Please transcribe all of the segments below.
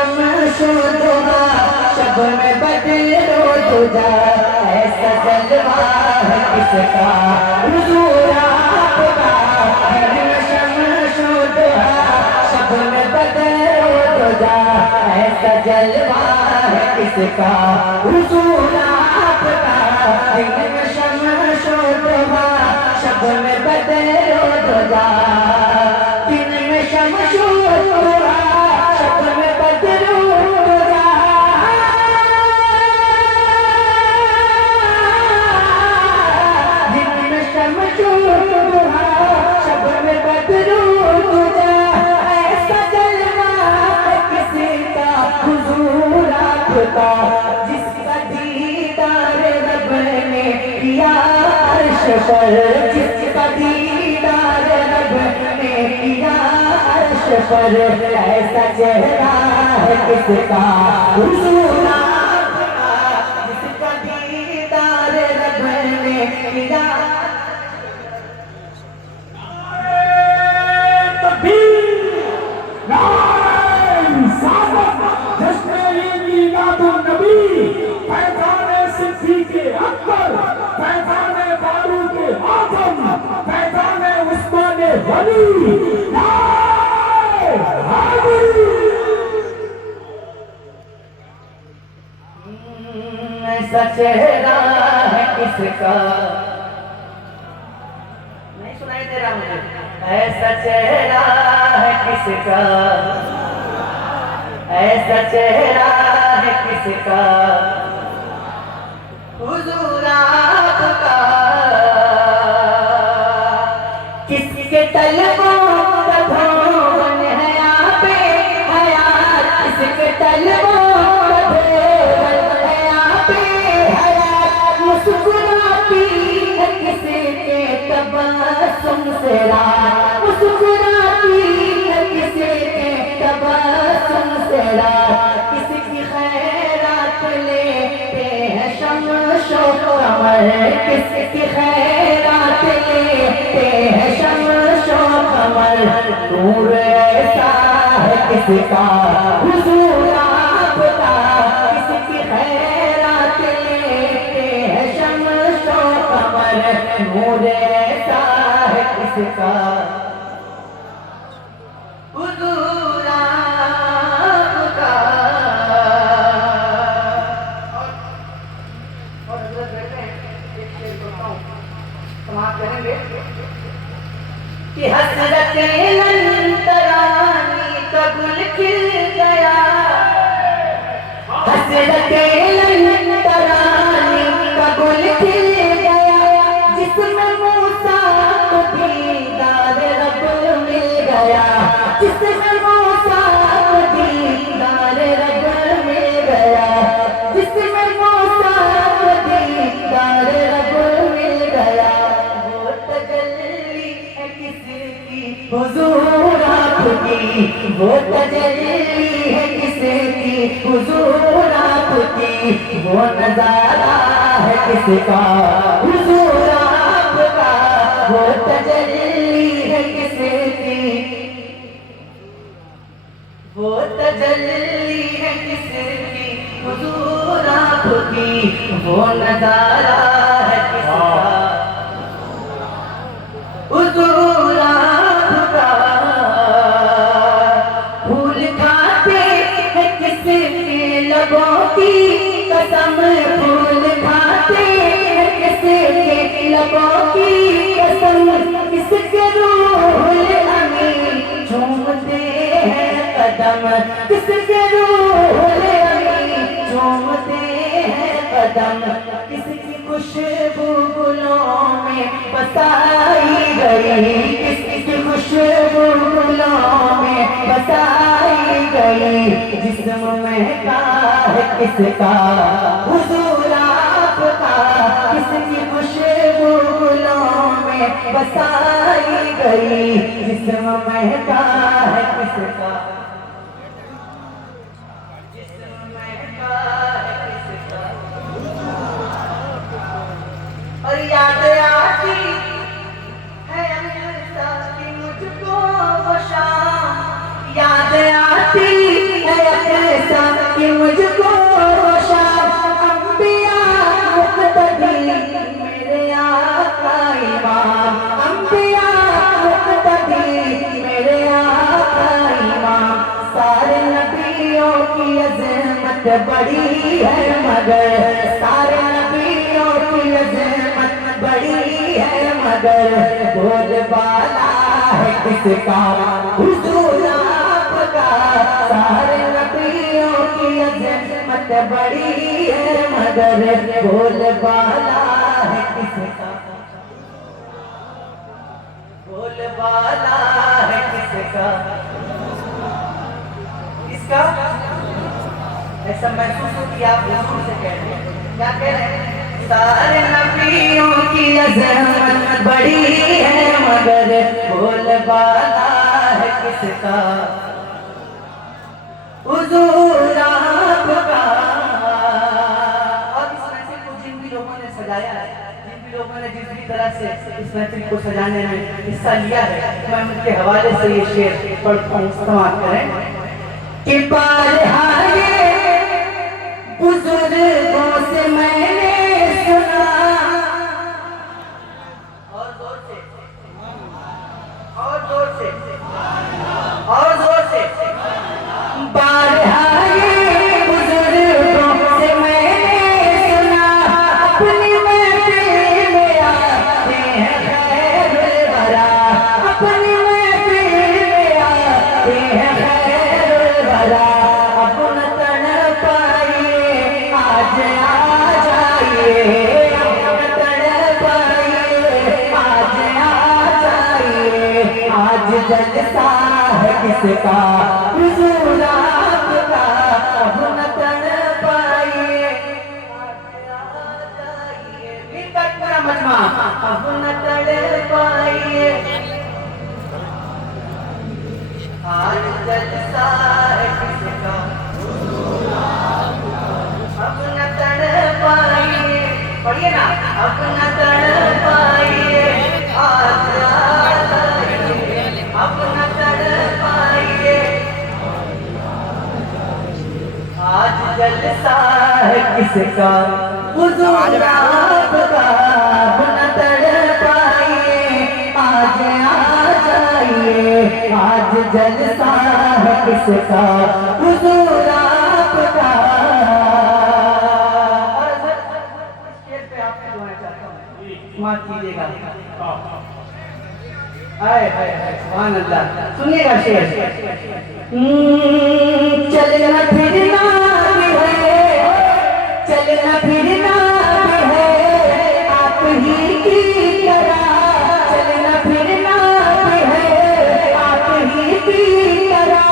शमशो दुआ शब में बदलो तुझा ऐसा जलवा है किसका हुजूर आपका दिन में शमशो दुआ शब में बदलो तुझा ऐसा जलवा है किसका हुजूर आपका दिन में शमशो दुआ शब में बदलो तुझा दिन में शमशो दुआ शब में बदलो तुझा दिन में शमशो दुआ शब में बदलो तुझा ऐसा जलवा है किसी का हुजूर आपका जिसका दीदार रब ने किया अर्श पर जिसका दीदार रब ने किया अर्श पर ऐसा चेहरा है किसका हुजूर आपका जिसका दीदार रब ने किया ऐसा चेहरा है किसका नहीं सुनाई दे रहा मुझे ऐसा चेहरा है किसका ऐसा चेहरा है किसका हुजूर आपका किसके तलबों का धोन है आप हयात किसके तलबों का धोन है आप हयात मुस्कुराती है किसके तबस्सुम से रात मुस्कुराती है किसके तबस्सुम से रात किसकी खैरात लेते हैं शमशो कमर किसकी खैरात लेते हैं शमशो कमर नूर ऐसा है किसका हुजूर आपका किसकी खैरात लेते हैं शमशो कमर नूर ऐसा है किसका हुजूर आपका और समाप्त करेंगे कि हसरत लंतरानी का गुल खिल गया हसरत लंतरानी का गुल खिल गया जिसमें मूसा को दीदार रब मिल गया जिसमें मूसा को दीदार रब मिल गया जिसमें मूसा को दीदार रब मिल गया वो तजल्ली है किसकी हुजूर आपकी वो तजल्ली है किसकी हुजूर आपकी वो नजारा है किसका हुजूर आपका वो तजल्ली है किसकी वो तजल्ली है किसकी हुजूर आपकी वो नजारा है किसका हुजूर आपका फूल खाते हैं किसके लबों की कसम फूल खाते हैं किसके लबों की कसम किसके रूहुल अमीन झूमते हैं कदम किसके रूहुल अमीन झूमते हैं कदम किसकी खुशबू गुलों में बसाई गई किसकी खुशबू गुलों में बसाई गई जिस्म महका है किसका हुजूर आपका किसकी खुशबू गुलों में बसाई गई जिस्म महका है किसका जिस्म महका है किसका और याद आती है अमृता की मुझको वो शाम याद आती है अजमत बड़ी है मगर सारे नबियों की अजमत बड़ी है मगर बोलबाला है किसका हुजूर आपका। सारे नबियों की अजमत बड़ी है मगर बोलबाला है किसका, बोलबाला है किसका, किसका। ऐसा महसूस हो कि आप हुजूर से कह रहे हैं। क्या कह रहे हैं? सारे नबियों की अजमत बड़ी है मगर बोलबाला है किसका, हुजूर आपका। और इस महफिल को जिन भी लोगों ने सजाया है, जिन भी लोगों ने जिस भी तरह से इस महफिल को सजाने में हिस्सा लिया है, मैं उनके हवाले से ये शेर पढ़ता हूँ, समाप्त करें कि बारहाए बुजुर्गों से मैंने सुना। और जोर से, और जोर से, और जोर से। बारहाए बुजुर्गों से मैंने सुना अपनी महफिल में आते हैं खैरुल वरा, अपनी महफिल में आते हैं खैरुल वरा। अब न तड़ पाइए आज आ जाइए, अब न तड़ पाइए आज आ जाइए। आज जलसा है किसका, हुजूर आपका। अब न तड़ पाइए आज आ जाइए। मिलकर पूरा मजमा, अब न तड़ पाइए आज जलसा है किसका, अब न तड़ पाइए। पढ़िए ना, अब न तड़ पाइए आज आ जाइए, अब न तड़ पाइए आज जलसा है किसका, हुजूर आपका। अब न तड़ पाइए आज आ जाइए, आज जलसा है किसका, हुजूर आपका। और इस शेर पे आपसे दुआ चाहता हूँ, माफ कीजिएगा। हाय हाय हाय, सुभान अल्लाह। सुनिएगा शेर। चलना फिरना भी है, चलना फिरना भी है आप ही की तरह, चलना फिरना भी है आप ही की तरह,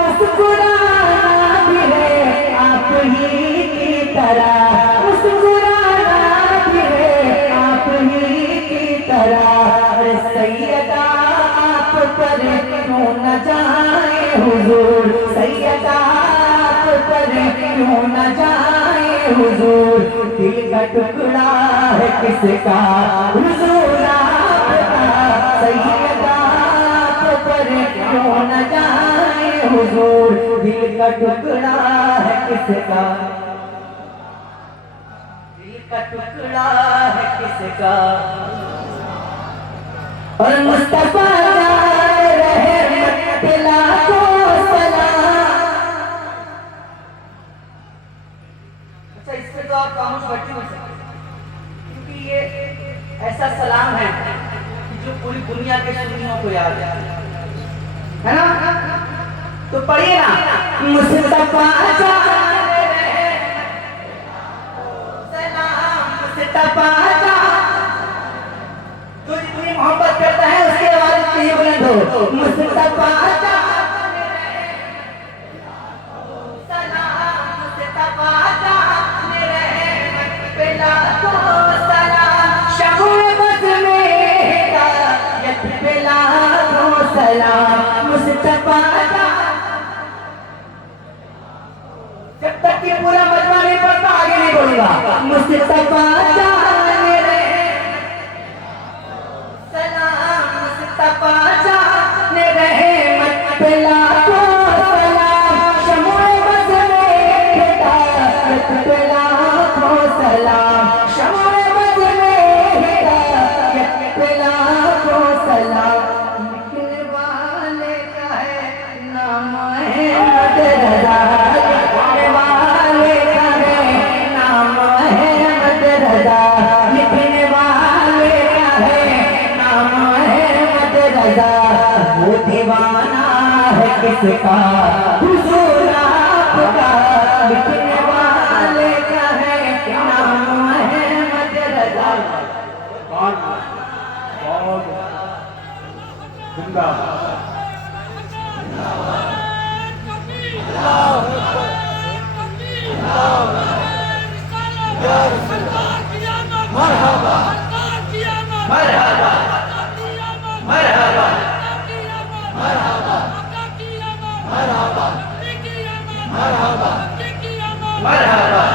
मुस्कुराना भी है आप ही की तरह, मुस्कुराना भी है आप ही की तरह। अरे सैयदा आप पर क्यों न जाए हुजूर, सैयदा आप पर क्यों न जाए हुजूर। दिल का टुकड़ा है किसका, हुजूर आपका। सैयदा आप पर क्यों न जाए हुजूर। दिल का टुकड़ा है किसका, दिल का टुकड़ा है किसका। और मुस्तफा रहमत लाखों सलाम। अच्छा, इस पे तो आप खामोश बैठे हो सकते, क्योंकि ये ऐसा सलाम है कि जो पूरी दुनिया के सुन्नियों को याद है ना। तो पढ़िए ना, मुस्तफा सलाम, मुस्तफा जो जितनी मोहब्बत करता है उसके आवाज नहीं बुलंद हो। मुस्तफा सलाम, मुस्तफा मेरे पे लाखों सलाम। शगुन बद में हिदायत पे लाखों सलाम। मुस्तफा जब तक कि पूरा मजमा नहीं पड़ता आगे नहीं बोलूंगा। मुस्तफा मुस्तफा जाने रहमत पे लाखों सलाम। शमुए बद में हिदायत पे लाखों सलाम। शमुए बद में हिदायत पे लाखों सलाम। लिखने वाले का है नाम अहमद रज़ा, लिखने वाले किसका हुजूर आपका, लिखने वाले का है नाम अहमद रजा। बहुत जिंदाबाद। मरहबा मरहबा मरहबा मरहबा मरहबा मरहबा